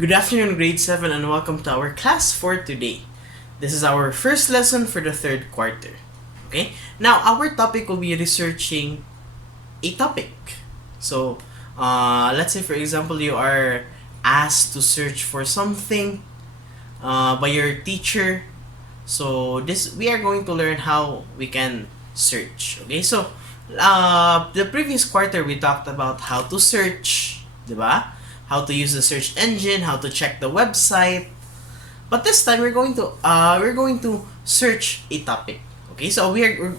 Good afternoon, grade 7, and welcome to our class for today. This is our first lesson for the third quarter. Okay? Now, our topic will be researching a topic. So, let's say for example, you are asked to search for something by your teacher. So, we are going to learn how we can search. Okay? So, the previous quarter, we talked about how to search, diba? How to use the search engine, how to check the website. But this time we're going to search a topic. Okay, so we're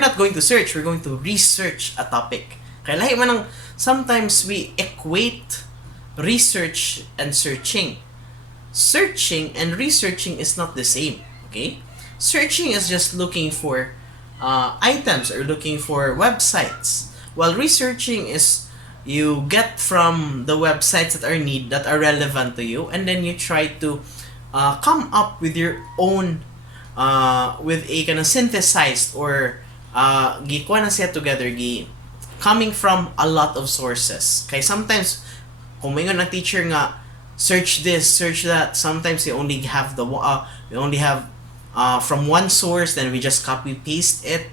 not going to search, we're going to research a topic. Kaya lahi man ng sometimes we equate research and searching. Searching and researching is not the same. Okay, searching is just looking for items or looking for websites, while researching is you get from the websites that are relevant to you, and then you try to come up with your own with a kind of synthesized or gikuha na siya together coming from a lot of sources. Kaya sometimes kung may ng teacher nga search this, search that, sometimes we only have from one source, then we just copy paste it.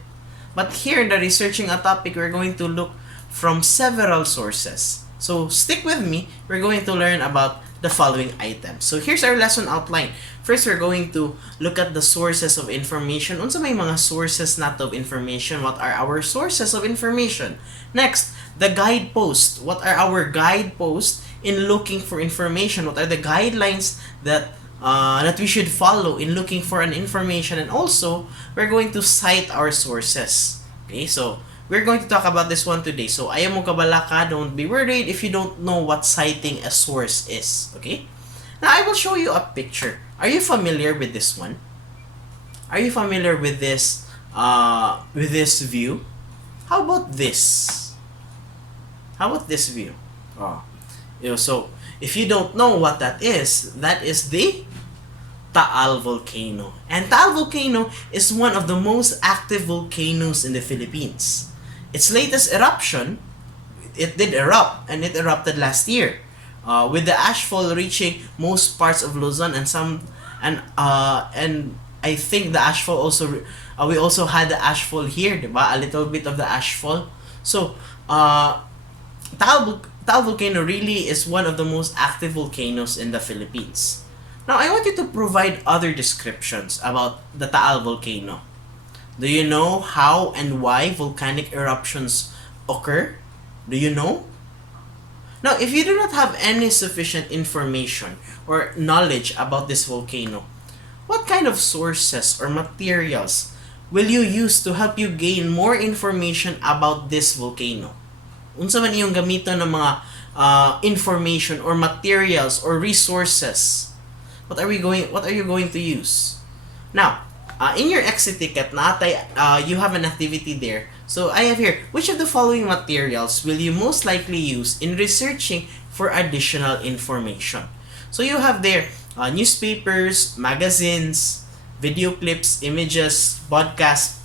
But here in the researching a topic, we're going to look from several sources. So stick with me, we're going to learn about the following items. So here's our lesson outline. First, we're going to look at the sources of information. Unsa may mga sources nato of information? What are our sources of information? Next, the guidepost. What are our guideposts in looking for information? What are the guidelines that we should follow in looking for an information? And also, we're going to cite our sources. Okay, so we're going to talk about this one today. So, ayaw mo kabalaka, don't be worried if you don't know what citing a source is. Okay? Now, I will show you a picture. Are you familiar with this one? Are you familiar with this view? How about this? How about this view? So, if you don't know what that is the Taal Volcano. And Taal Volcano is one of the most active volcanoes in the Philippines. Its latest eruption, it did erupt, and it erupted last year, with the ashfall reaching most parts of Luzon and I think the ashfall also we also had the ashfall here, diba? A little bit of the ashfall. So, Taal Volcano really is one of the most active volcanoes in the Philippines. Now, I want you to provide other descriptions about the Taal Volcano. Do you know how and why volcanic eruptions occur? Do you know? Now, if you do not have any sufficient information or knowledge about this volcano, what kind of sources or materials will you use to help you gain more information about this volcano? Unsa man iyong gamiton ng mga information or materials or resources? What are you going to use? Now, in your exit ticket, you have an activity there. So I have here, which of the following materials will you most likely use in researching for additional information? So you have there newspapers, magazines, video clips, images, podcasts,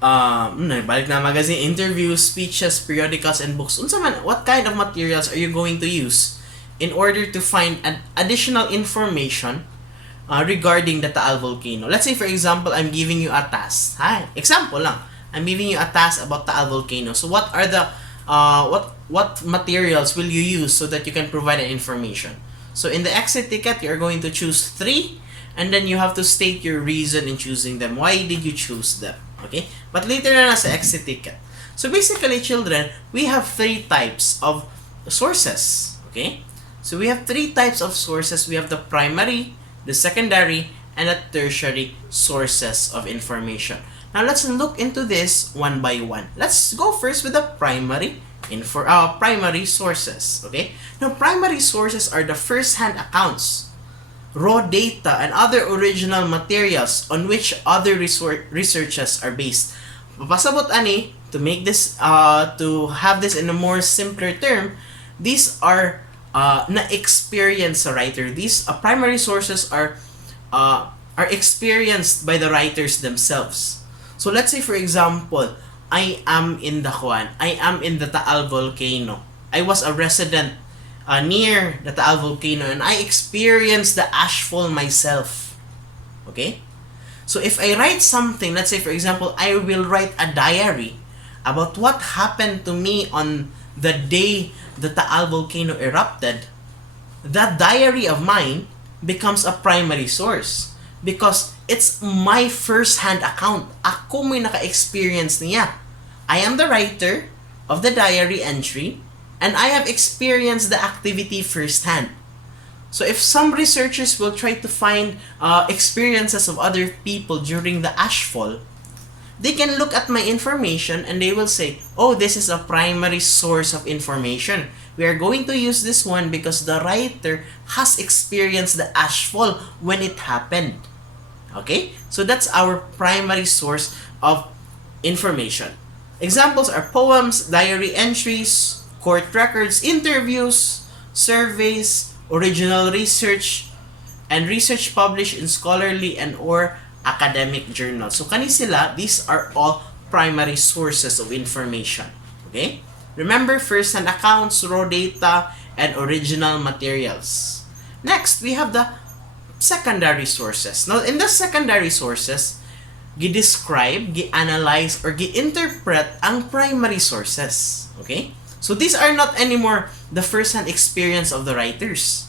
balik na magazine, interviews, speeches, periodicals, and books. Unsa man, what kind of materials are you going to use in order to find additional information regarding the Taal Volcano? Let's say, for example, I'm giving you a task. Example lang. I'm giving you a task about Taal Volcano. So, what are the what materials will you use so that you can provide an information? So, in the exit ticket, you're going to choose 3, and then you have to state your reason in choosing them. Why did you choose them? Okay? But later na sa exit ticket. So, basically, children, we have 3 types of sources. Okay? So we have 3 types of sources. We have the primary, the secondary, and the tertiary sources of information. Now let's look into this one by one. Let's go first with the primary sources. Okay? Now primary sources are the first-hand accounts, raw data, and other original materials on which other researches are based. Papasabot ani, to make this to have this in a more simpler term, these are na-experience sa writer. These primary sources are experienced by the writers themselves. So let's say, for example, I am in the Taal Volcano. I was a resident near the Taal volcano and I experienced the ashfall myself. Okay? So if I write something, let's say for example, I will write a diary about what happened to me on the day the Taal volcano erupted, that diary of mine becomes a primary source because it's my first-hand account. Ako may naka-experience niya. I am the writer of the diary entry and I have experienced the activity firsthand. So if some researchers will try to find experiences of other people during the ashfall, they can look at my information and they will say, oh, this is a primary source of information. We are going to use this one because the writer has experienced the ashfall when it happened. Okay? So that's our primary source of information. Examples are poems, diary entries, court records, interviews, surveys, original research, and research published in scholarly and or academic journals. So kani sila, these are all primary sources of information. Okay? Remember, first-hand accounts, raw data, and original materials. Next, we have the secondary sources. Now, in the secondary sources, gi-describe, gi-analyze, or gi-interpret ang primary sources. Okay? So these are not anymore the first-hand experience of the writers.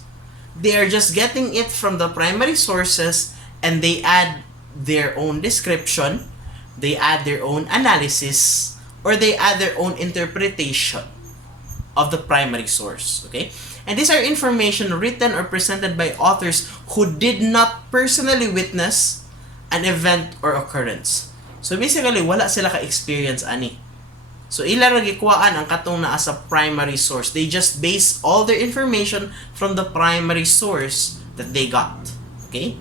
They are just getting it from the primary sources and they add their own description, they add their own analysis, or they add their own interpretation of the primary source. Okay? And these are information written or presented by authors who did not personally witness an event or occurrence. So basically, wala sila ka-experience ani. So ila ra gikuhaan ang katong naa sa primary source. They just base all their information from the primary source that they got. Okay?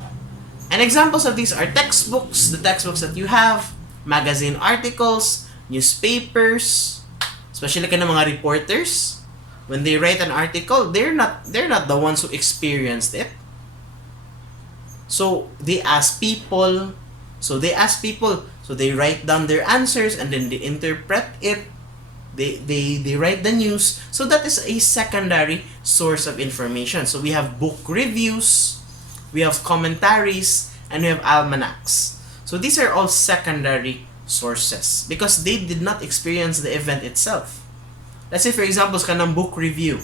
And examples of these are textbooks, the textbooks that you have, magazine articles, newspapers, especially ka ng mga reporters. When they write an article, they're not the ones who experienced it. So they ask people. So they write down their answers and then they interpret it. They write the news. So that is a secondary source of information. So we have book reviews, we have commentaries, and we have almanacs. So these are all secondary sources because they did not experience the event itself. Let's say for example, kanang book review.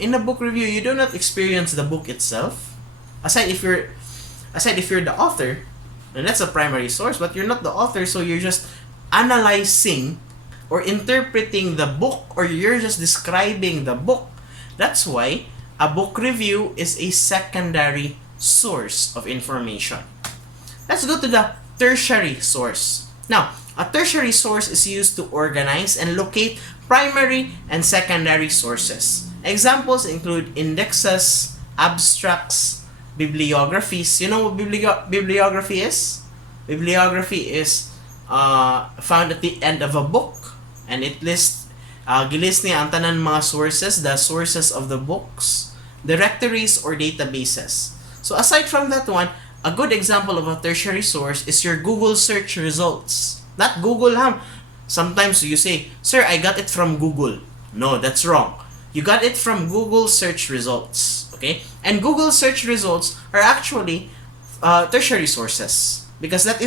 In a book review, you do not experience the book itself. Aside if you're the author, and that's a primary source, but you're not the author, so you're just analyzing or interpreting the book, or you're just describing the book. That's why a book review is a secondary source of information. Let's go to the tertiary source. Now, a tertiary source is used to organize and locate primary and secondary sources. Examples include indexes, abstracts, bibliographies. You know what bibliography is? Bibliography is found at the end of a book, and it lists gilist niya ang tanan mga sources, the sources of the books, directories, or databases. So aside from that one, a good example of a tertiary source is your Google search results. Not Google, Sometimes you say, sir, I got it from Google. No, that's wrong. You got it from Google search results. Okay? And Google search results are actually tertiary sources because the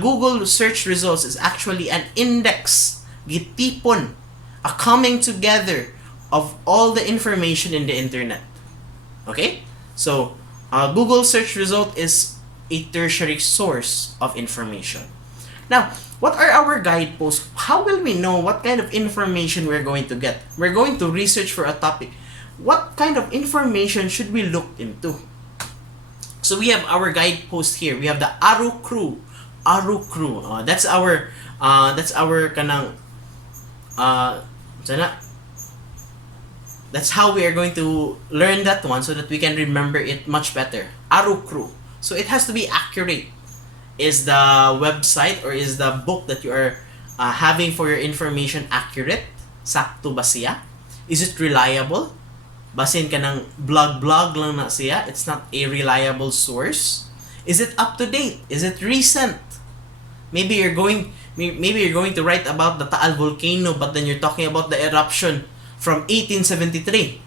Google search results is actually an index, gitipon, a coming together of all the information in the internet. Okay? So, Google search result is a tertiary source of information. Now, what are our guideposts? How will we know what kind of information we're going to get? We're going to research for a topic. What kind of information should we look into? So we have our guidepost here. We have the Aru Crew. That's our kanang that's how we are going to learn that one so that we can remember it much better. Aru Crew. So it has to be accurate. Is the website or is the book that you are having for your information accurate? Sakto ba siya? Is it reliable? Basin ka ng blog lang na siya. It's not a reliable source. Is it up to date? Is it recent? Maybe you're going Maybe you're going to write about the Taal volcano, but then you're talking about the eruption from 1873.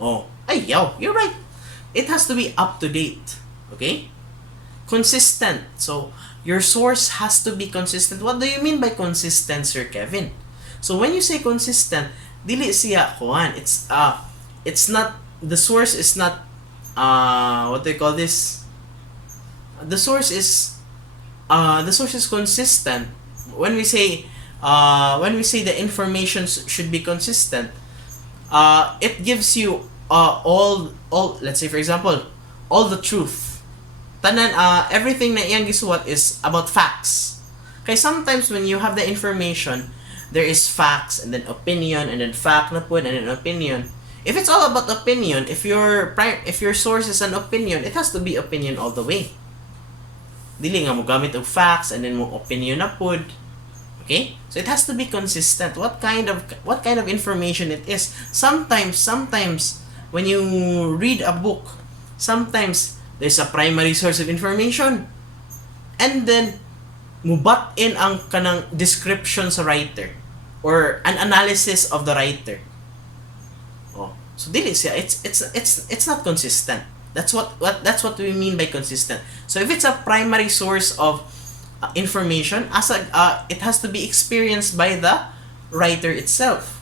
Oh, ay, you're right. It has to be up to date. Okay? Consistent. So, your source has to be consistent. What do you mean by consistent, Sir Kevin? So, when you say consistent, dili siya kuan. It's not, the source is not, what do you call this? The source is consistent. When we say the information should be consistent, it gives you all, let's say for example, all the truth. Tanan, everything na iyang gisuwat is about facts. Kaya sometimes when you have the information, there is facts and then opinion and then fact na po and then opinion. If it's all about opinion, if your source is an opinion, it has to be opinion all the way. Dili nga mo gamit og facts and then mo opinion na pod. Okay? So it has to be consistent. What kind of information it is. Sometimes when you read a book, sometimes there's a primary source of information. And then mubat in ang kanang description sa writer or an analysis of the writer. Oh, so dili siya, it's not consistent. That's what we mean by consistent. So if it's a primary source of information, it has to be experienced by the writer itself.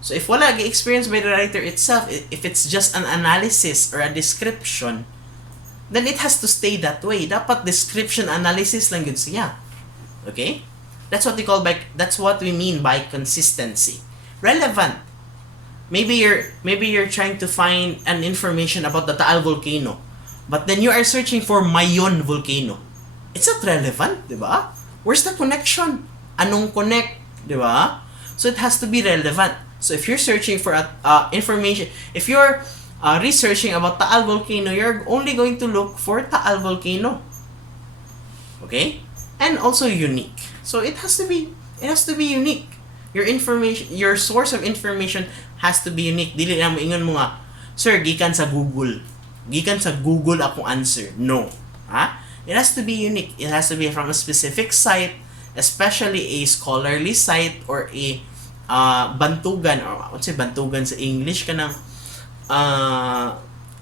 So if wala gi-experience by the writer itself, if it's just an analysis or a description, then it has to stay that way. Dapat description analysis lang yun siya. Okay? That's what we mean by consistency. Relevant. Maybe you're trying to find an information about the Taal volcano, but then you are searching for Mayon volcano. It's not relevant, di ba? Where's the connection? Anong connect, di ba? So it has to be relevant. So if you're searching for information, if you're researching about Taal volcano, you're only going to look for Taal volcano. Okay? And also unique. So it has to be unique. Your source of information has to be unique. Dili na mo ingon mo nga, sir, gikan sa Google. Gikan sa Google akong answer. No. Ha? It has to be unique. It has to be from a specific site, especially a scholarly site or a bantugan, or what's say bantugan sa English, kanang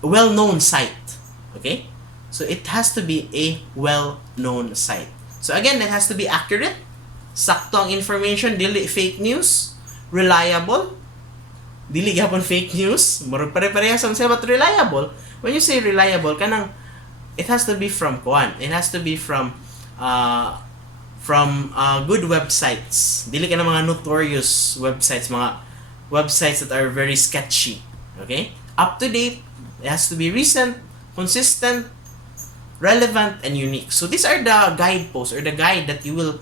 well-known site. Okay? So it has to be a well-known site. So again, it has to be accurate, sakto ang information, dili fake news, reliable, dili gapon fake news, murag pare-parehas ang but reliable. When you say reliable, kanang it has to be from kuan. It has to be from good websites. Dili ka na mga notorious websites, mga websites that are very sketchy. Okay? Up to date, it has to be recent, consistent, relevant, and unique. So these are the guideposts or the guide that you will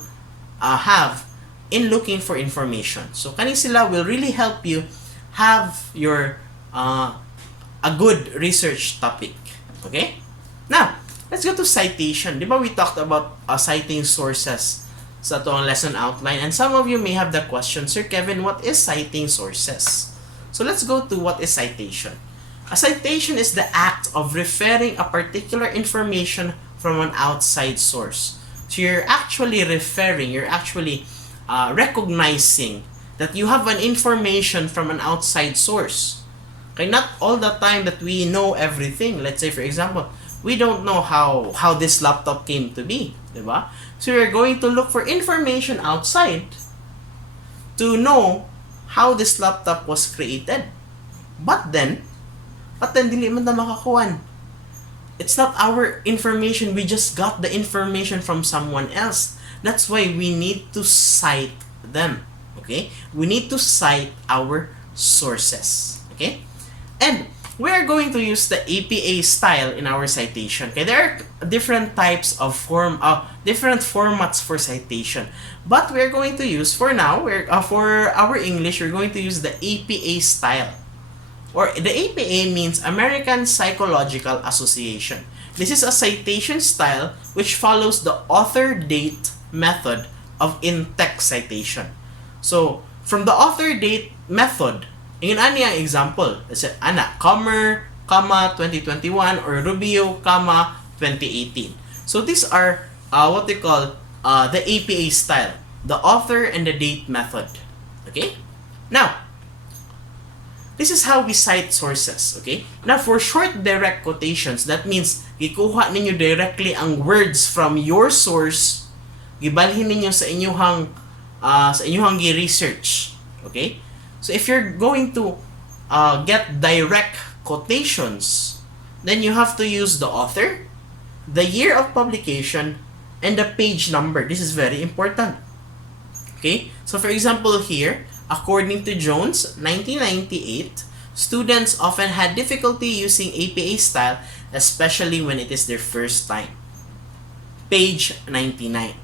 have in looking for information. So kani sila will really help you have your a good research topic. Okay? Now, let's go to citation. Di ba we talked about citing sources sa itong lesson outline, and some of you may have the question, Sir Kevin, what is citing sources? So let's go to what is citation. A citation is the act of referring a particular information from an outside source. So you're actually referring, you're actually recognizing that you have an information from an outside source. Okay, not all the time that we know everything. Let's say, for example, we don't know how this laptop came to be, diba? So we're going to look for information outside to know how this laptop was created. But then dili man ta makakuan. It's not our information. We just got the information from someone else. That's why we need to cite them. Okay? We need to cite our sources. Okay? And we're going to use the APA style in our citation. Okay? There are different types of different formats for citation. But we're going to use, for now, for our English, we're going to use the APA style. Or the APA means American Psychological Association. This is a citation style which follows the author date method of in-text citation. So, from the author date method, yun ani ang example. Let's say, Comer, 2021, or Rubio, 2018. So, these are what they call the APA style. the author and the date method. Okay? Now, this is how we cite sources. Okay? Now, for short direct quotations, that means gikuha ninyo directly ang words from your source, gibalhin ninyo sa inyong gi-research. Okay? So, if you're going to get direct quotations, then you have to use the author, the year of publication, and the page number. This is very important. Okay? So, for example here, according to Jones, 1998, students often had difficulty using APA style, especially when it is their first time. Page 99.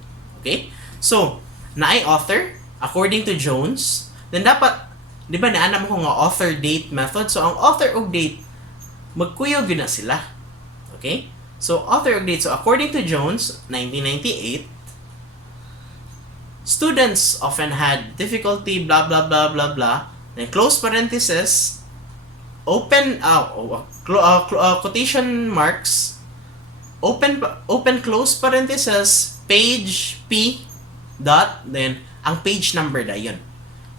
Okay? So, naay author, according to Jones, then dapat, di ba naanam ko nga author-date method? So, ang author o date, magkuyog yun na sila. Okay? So, author o date. So, according to Jones, 1998, students often had difficulty, blah, blah, blah, blah, blah. Then, close parenthesis, quotation marks, open close parenthesis, page P, dot, then, ang page number na yun.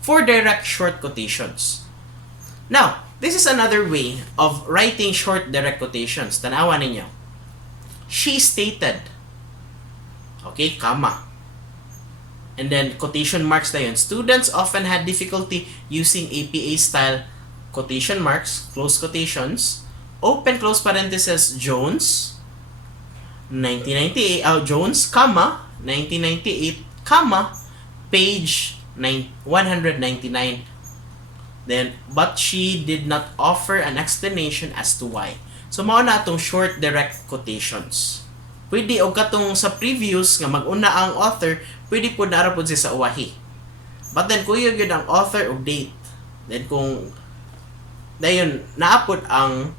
For direct short quotations. Now, this is another way of writing short direct quotations. Tanawa ninyo. She stated. Okay, comma. And then, quotation marks na yun. Students often had difficulty using APA style quotation marks, close quotations, open close parenthesis, Jones, 1998, Jones, comma, 1998, comma, page 199. Then, but she did not offer an explanation as to why. So, mao na itong short direct quotations. Pwede o katong sa previous nga mag-una ang author, pwede po narapod siya sa uwahi. But then, kung yun ang author o date, then kung dayon naapod ang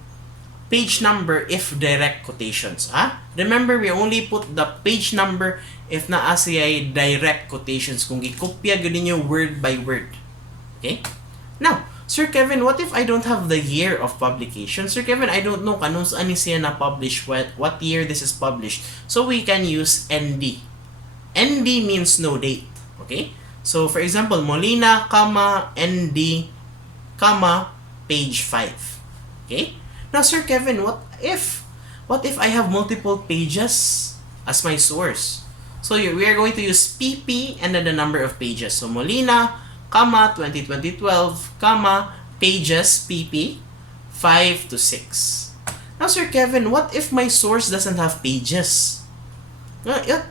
page number if direct quotations. Remember, we only put the page number if naa siya direct quotations, kung gikopya gud ninyo word by word. Okay? Now, Sir Kevin, what if I don't have the year of publication? Sir Kevin, I don't know kanus ani siya na-publish, what year this is published. So we can use ND. ND means no date. Okay? So for example, Molina, ND, page 5. Okay? Now Sir Kevin, what if I have multiple pages as my source? So we are going to use PP and then the number of pages. So Molina, 2012, pages PP 5 to 6. Now, Sir Kevin, what if my source doesn't have pages?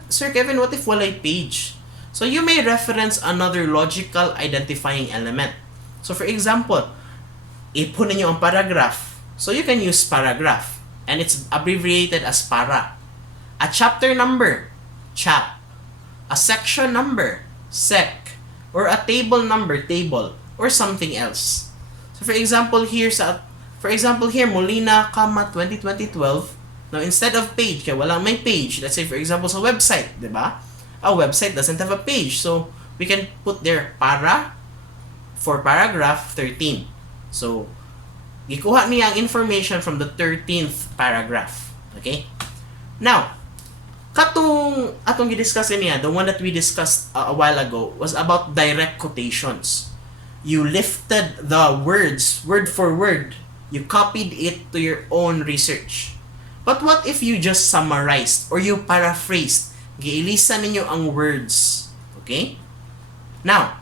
Sir Kevin, what if walay page? So you may reference another logical identifying element. So for example, ipon ninyo ang paragraph. So you can use paragraph, and it's abbreviated as para. A chapter number, chap. A section number, sec. Or a table number, table, or something else. So for example here, Molina, 2012. Now instead of page, kaya walang may page. Let's say for example sa website, di ba? A website doesn't have a page, so we can put there para for paragraph 13. So gikuha niya ang information from the 13th paragraph. Okay? Now, atong gidiscuss niya, the one that we discussed a while ago, was about direct quotations. You lifted the words, word for word. You copied it to your own research. But what if you just summarized or you paraphrased? Giilisan ninyo ang words. Okay? Now,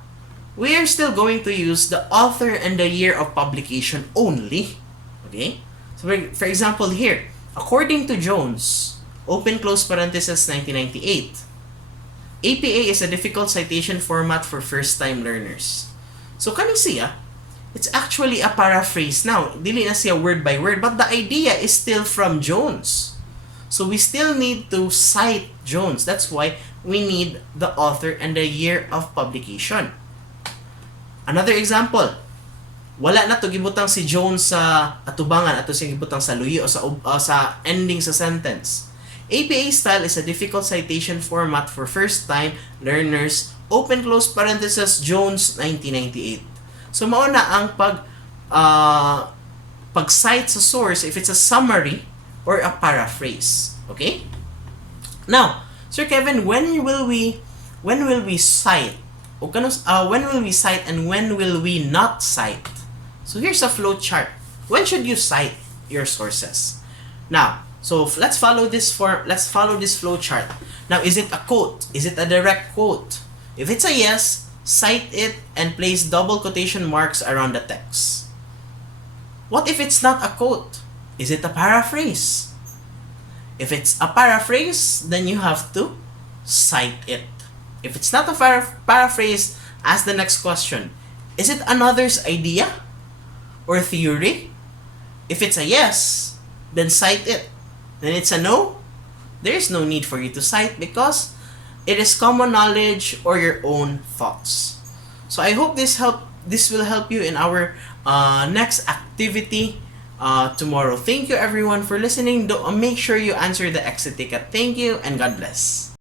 we are still going to use the author and the year of publication only. Okay? So for example here, according to Jones, open close parenthesis 1998. APA is a difficult citation format for first-time learners. So kani siya, it's actually a paraphrase now. Dili na siya word by word, but the idea is still from Jones. So we still need to cite Jones. That's why we need the author and the year of publication. Another example, wala na to gibutang si Jones sa atubangan, ato siya gibutang sa luyo o sa ending sa sentence. APA style is a difficult citation format for first-time learners. Open close parenthesis, Jones, 1998. So mao na ang pag-cite sa source if it's a summary or a paraphrase. Okay? Now, Sir Kevin, when will we when will we cite? When will we cite and when will we not cite? So here's a flow chart. When should you cite your sources? Now, so let's follow this flow chart. Now, is it a quote? Is it a direct quote? If it's a yes, cite it and place double quotation marks around the text. What if it's not a quote? Is it a paraphrase? If it's a paraphrase, then you have to cite it. If it's not a paraphrase, ask the next question. Is it another's idea or theory? If it's a yes, then cite it. Then it's a no, there is no need for you to cite because it is common knowledge or your own thoughts. So I hope this will help you in our next activity tomorrow. Thank you everyone for listening. Make sure you answer the exit ticket. Thank you and God bless.